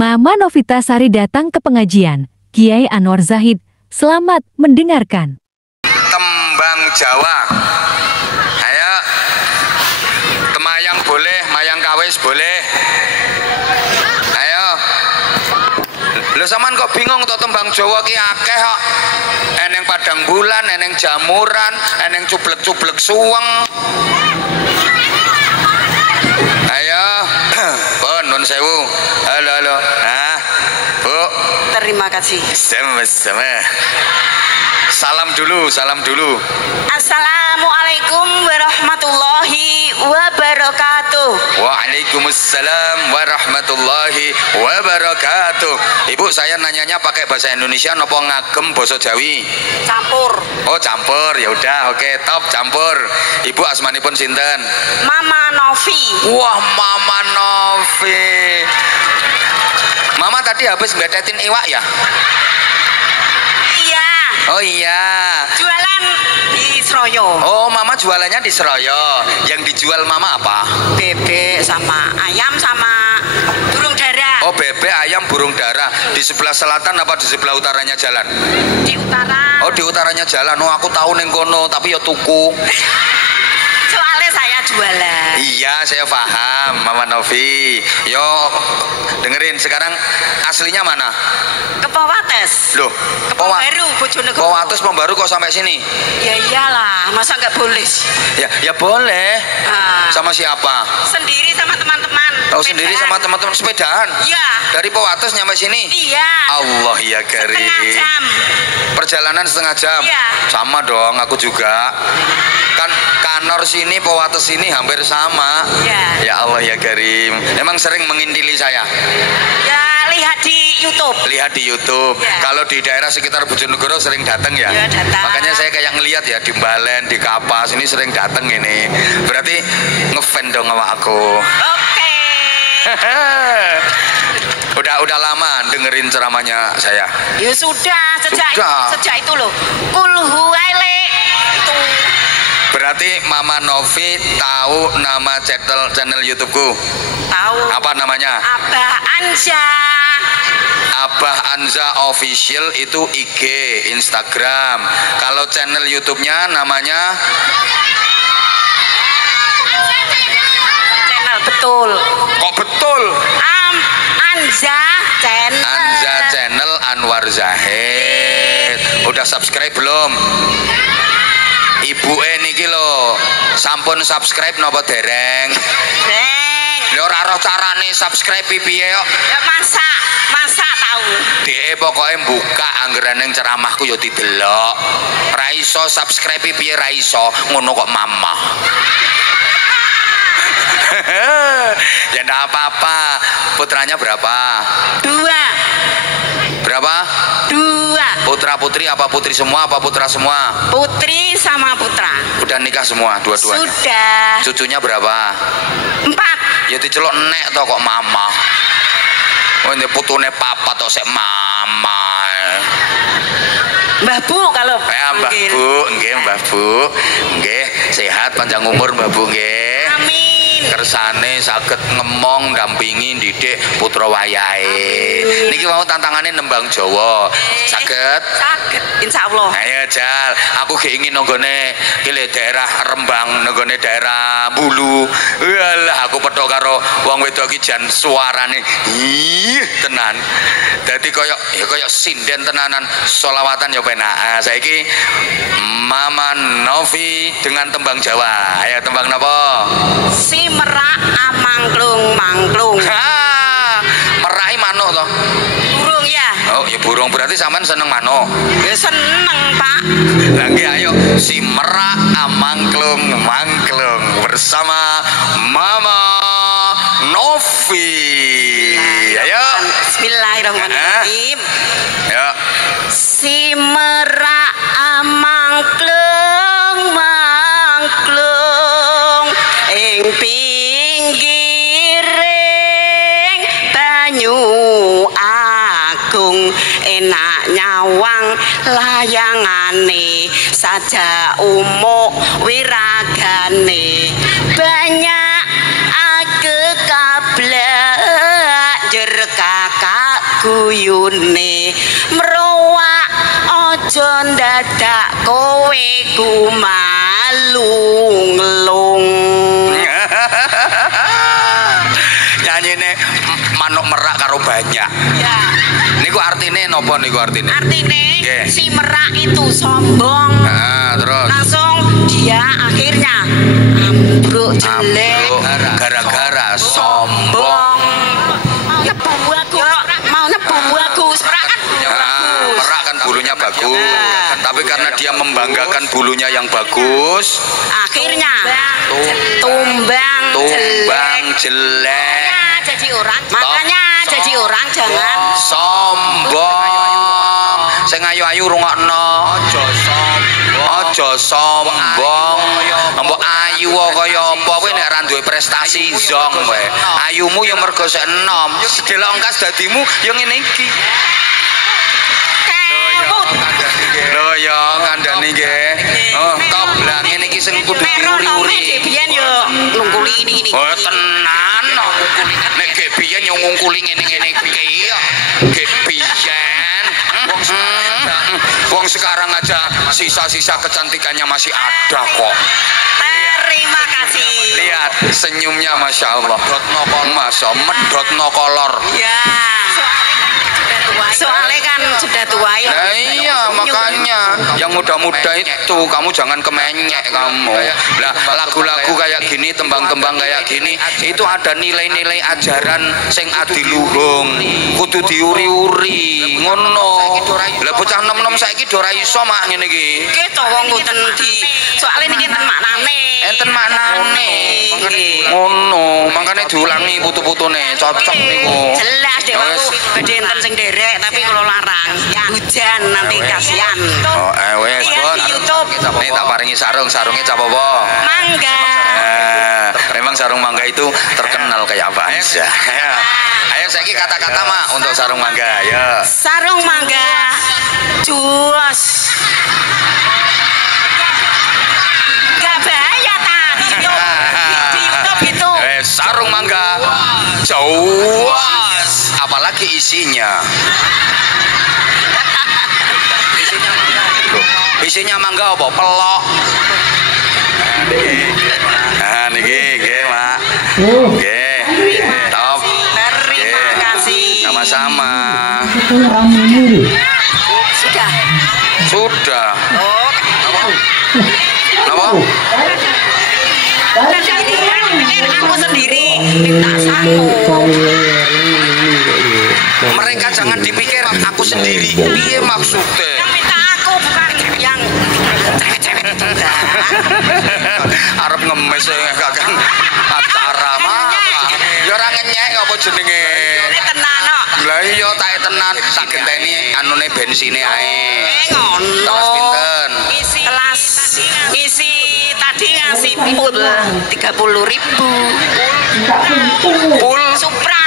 Mama Novitasari datang ke pengajian Kiai Anwar Zahid. Selamat mendengarkan. Tembang Jawa. Ayo. Temayang boleh, mayang kawis boleh. Ayo. Lho sampean kok bingung to tembang Jawa ki akeh kok. Eneng padang bulan, eneng jamuran, eneng cublek-cublek suweng. Ayo. Pun nun sewu. Halo halo. Nah, Bu. Terima kasih. Sama-sama. Salam dulu, salam dulu. Assalamualaikum warahmatullahi wabarakatuh. Waalaikumsalam warahmatullahi wabarakatuh. Ibu, saya nanyanya pakai bahasa Indonesia nopo ngagem basa Jawi? Campur. Oh, campur. Ya udah, oke, top campur. Ibu asmanipun sinten? Mama Novi. Wah, Mama Novi. Mama tadi habis betetin iwak ya? Iya. Oh iya. Jualan di Seroyo. Oh, Mama jualannya di Seroyo. Yang dijual Mama apa? Bebek sama ayam sama burung dara. Oh, bebek, ayam, burung dara. Di sebelah selatan apa di sebelah utaranya jalan? Di utara. Oh, di utaranya jalan. Oh, aku tahu neng kono, tapi ya tuku. Soalnya saya jualan. Iya, saya paham, Mama Novi. Yo, dengerin sekarang aslinya mana? Kepawates. Loh, Kepawaru, Bojonegoro. Kepawates Pembaru kok sampai sini? Ya iyalah, masa nggak boleh? Ya boleh. Ah. Sama siapa? Sendiri sama teman-teman. Oh, sendiri sama teman-teman sepedaan? Iya. Dari Pewates nyampe sini? Iya. Allah ya karim. Setengah jam. Perjalanan setengah jam? Iya. Sama dong, aku juga. Kan kanor sini, Pewates sini hampir sama. Iya. Ya Allah ya karim. Emang sering mengintili saya? Ya lihat di YouTube. Lihat di YouTube. Ya. Kalau di daerah sekitar Bojonegoro sering datang ya? Ya, datang. Makanya saya kayak ngelihat ya di Mbalen, di Kapas ini sering datang ini. Berarti ngefan dong sama aku. Oke. Udah lama dengerin ceramahnya saya. Ya sudah, sejak itu loh. Kulhu ele itu. Berarti Mama Novi tahu nama channel YouTubeku? Tahu. Apa namanya? Abah Anja. Abah Anza Official itu IG, Instagram. Kalau channel YouTube-nya namanya? Channel betul. Kok betul? Anza Channel. Anza Channel Anwar Zahid. Udah subscribe belum? Ibu niki lho, sampun subscribe napa dereng? Deng. Lho ora roh carane subscribe piye kok? Ya masa tahu. Dhek pokoke buka anggaran ning ceramahku ya didelok. Ra iso subscribe piye ra iso, ngono kok Mama. Ya enggak apa-apa. Putranya berapa? 2. Berapa? 2. Putra putri apa putri semua apa putra semua? Putri sama putra. Udah nikah semua dua-duanya? Sudah. Cucunya berapa? 4. Ya dicelok nek to kok Mama. Oh ini putune papa to sek Mama. Mbah Bu kalau Ya Mbah Bu, nggih Mbah Bu. Nggih, sehat panjang umur Mbah Bu nggih. Amin. Kersane saged ngemong dampingi didik putra wayahe. Niki mau tantangannya nembang Jawa. Saged? Saged, insyaallah. Ayo Jal, aku keinginan nenggone kile daerah Rembang, nenggone daerah Bulu. Walah aku pedhok karo wong wedok iki jan suarane ih tenan. Dadi koyo sinden tenanan, selawatan yo penak. Saiki Mama Novi dengan tembang Jawa. Ayo tembang napa? Si merak amangklung mangklung. Ha, merai manuk to? Burung ya. Oh, ya burung berarti sampean seneng manuk. Ya seneng, Pak. Lah nggih ayo si merak amangklung mangklung bersama Mama Novi. Ayo. Bismillahirrahmanirrahim. Ya. Si merak amangklung mangklung ing pinggiring banyu agung enak nyawang layangane saja umuk wiragane banyak ake kablek jer kakak iku malung-lung. Nyanyine manuk merak karo banyak. Ya. Niku artine napa niku artine? Artine Nggih. si merak itu sombong. Nah, terus Langsung dia akhirnya ambruk jelek gara-gara sombong. Nebu bagus. Mau nebu bagus. Merak kan Merak kan bulunya bagus. Tapi karena dia membanggakan bulunya yang bagus, akhirnya tumbang jelek. jadi orang. Makanya jadi orang jangan sombong. Sing ayu-ayu rungokno. Aja sombong. Mbok ayu kaya apa kowe nek ra duwe prestasi zong kowe. Ayumu ya mergo sik enom. Sedelok engkas dadimu ya ngene iki. Lho ya kandhane nggih. Oh, toblang ngene iki sing kudu diuri-uri. biyen yo ngungkuli ini. Oh, tenan kok ngungkuli. Nek ge biyen yo ngungkuli ngene-ngene iki ya. Ge biyen. Wong sekarang aja sisa-sisa kecantikannya masih ada kok. Terima kasih. Lihat senyumnya Masya Allah. Medhotno kolor. Ya. Soalnya kan sudah tua ya. Nah, iya makanya yang muda-muda itu kamu jangan kemenyek kamu. Nah lagu-lagu kayak gini, tembang-tembang kayak gini itu ada nilai-nilai ajaran sing adiluhung, kudu diuri-uri ngono. Lah bocah nom-nom saiki do ora iso mak ngene iki. Nggih to wong mboten di. Soalnya niki enten maknane. Enten maknane. Ngono, makanya diulangi putu-putune cocok niku. Jelas dek aku badhe enten sing derek tapi kalau larang hujan nanti kasihan. Oh, wes, Bon. Nih tak paringi sarungnya cap apa? Mangga. Memang sarung mangga itu terkenal kayak apa aja. Ayo saiki kata-kata mak untuk sarung mangga, ya. Sarung mangga. Juos. Gak bahaya ta di YouTube itu. Sarung mangga. Juos. Apalagi isinya. Isinya mangga apa? Pelok. Nah, niki nggih, Mak. Nggih. Top. Terima kasih. Sama-sama. Sudah. Sudah. Oh. Napa? Aku sendiri minta sanggup. Mereka jangan dipikir aku sendiri. Piye maksudnya? Yang minta aku bukan yang cewek-cewek itu. Arep ngemis gak kan acara mah. Ya ora ngenyek apa jenenge. Tenan kok. Lah iya tak tenan tak genteni anune bensine ae. Ngono. Kelas pinten? Kelas isi tadi ngasih pul 30.000. Pul Supra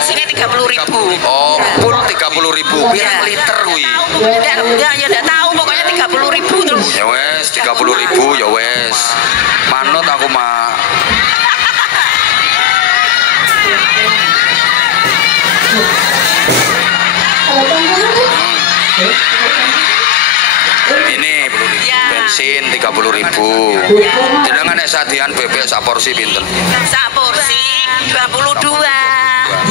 isinya 30.000. Oh, pul 30.000. Pirang liter kuwi? Ya enggak tahu pokoknya 30.000 terus. Ya wes 30.000 ya wes. Manut aku mah. Ini bensin 30.000. Jenengan nek sadian bebek sak porsi pinten? Sak porsi 22.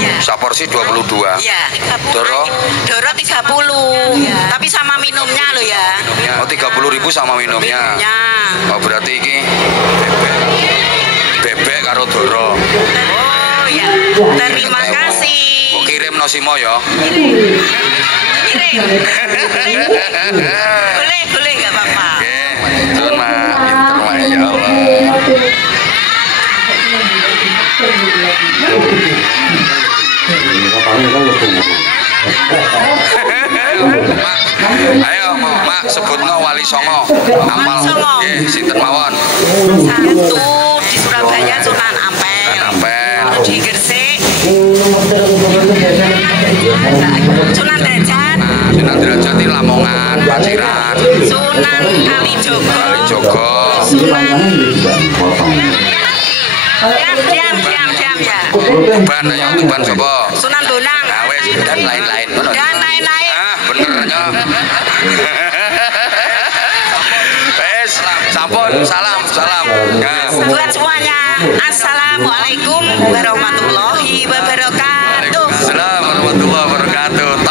Ya. Sak porsi 22. Ya. Doro? Doro 30. Tapi sama minumnya lo ya. Oh 30.000 sama minumnya. Ya. Oh berarti iki bebek karo doro. Oh ya. Terima kasih. Kok kirim no simo ya? Kirim. Boleh enggak apa-apa. Oke, sun Mak, pinter Mak ya Allah. Mak, ayo Mak sebutno Wali Songo. Ampal. Nggih, sinten mawon? Satu di Surabaya Sunan Ampel. Ampel. Di Gresik Sunan Derajat. Sunan Derajat di Lamongan, Paciran. Sunan Kalijogo. Jogo. Diam ya. Tuban ayo Tuban sapa? Sunan Bonang. Nah wes dan lain-lain ngono. Dan lain-lain. Ah, bener ya. Wes Sampun, salam. Nah. Buat semuanya, assalamualaikum warahmatullahi wabarakatuh. Waalaikumsalam warahmatullahi wabarakatuh.